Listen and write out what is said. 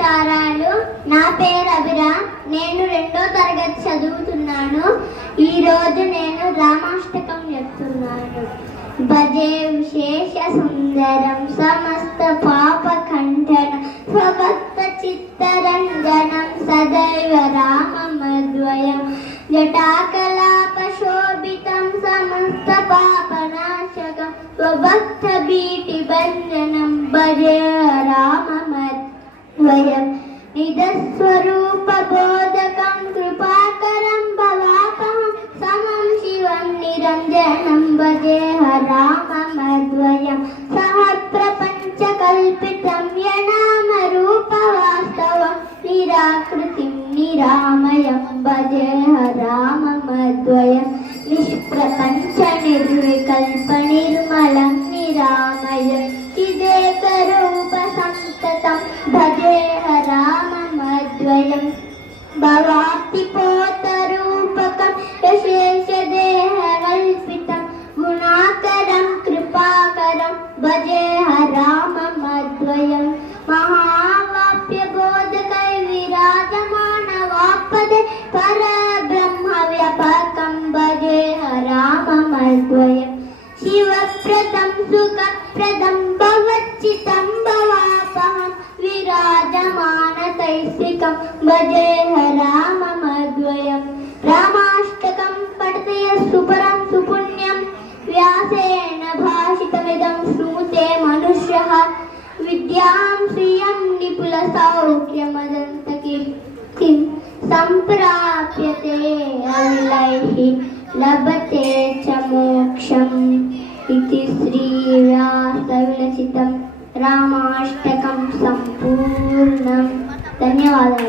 నమస్కారాలు. నా పేరు అభిరా. నేను 2వ తరగతి చదువుతున్నాను. ఈరోజు నేను రామాష్టకం చెప్తున్నాను. భజే విశేష సుందరం సమస్త పాప ఖండనం స్వభక్త చిత్తరంజనం సదైవ రామమద్వయం జటాకలాప శోభితం సమస్త పాపనాశకం స్వభక్త భీతి భంజనం భజే రామమద్వయం నిజస్వరూప బోధకం కృపాకరం భవాపహం సమం శివం నిరంజనం భజే రామమద్వయం సహ ప్రపంచ కల్పితం యనామ రూప వాస్తవం నిరాకృతిం నిరామయం భజే రామమద్వయం నిష్ప్రపంచ నిర్వికల్ప నిర్మలం నిరామయం చిదేక రూప సంతతం భజే రామమద్వయం భవాప్తిపోత రూపకం యశేష దేహ కల్పితం గుణాకరం కృపాకరం భజే రామమద్వయం మహావాప్య బోధకై విరాజమాన వాపదే పరబ్రహ్మ వ్యాపకం భజే రామమద్వయం శివప్రదం సుఖప్రదం భవచ్చితం భవాపహం విరాజమానతైసికం భజే రామమద్వయం రామాష్టకం పఠతే సుపరం సుపుణ్యం వ్యాసేన భాషితమిదం శృణుతే మనుష్యః విద్యాం శ్రియం నిపుల సౌఖ్యమదంతకీర్తిం సంప్రాప్యతే అవిలైః లభతే చ మోక్షం ఇతి శ్రీ వ్యాస విరచితం రామాష్టకం సంపూర్ణం. ధన్యవాదాలు.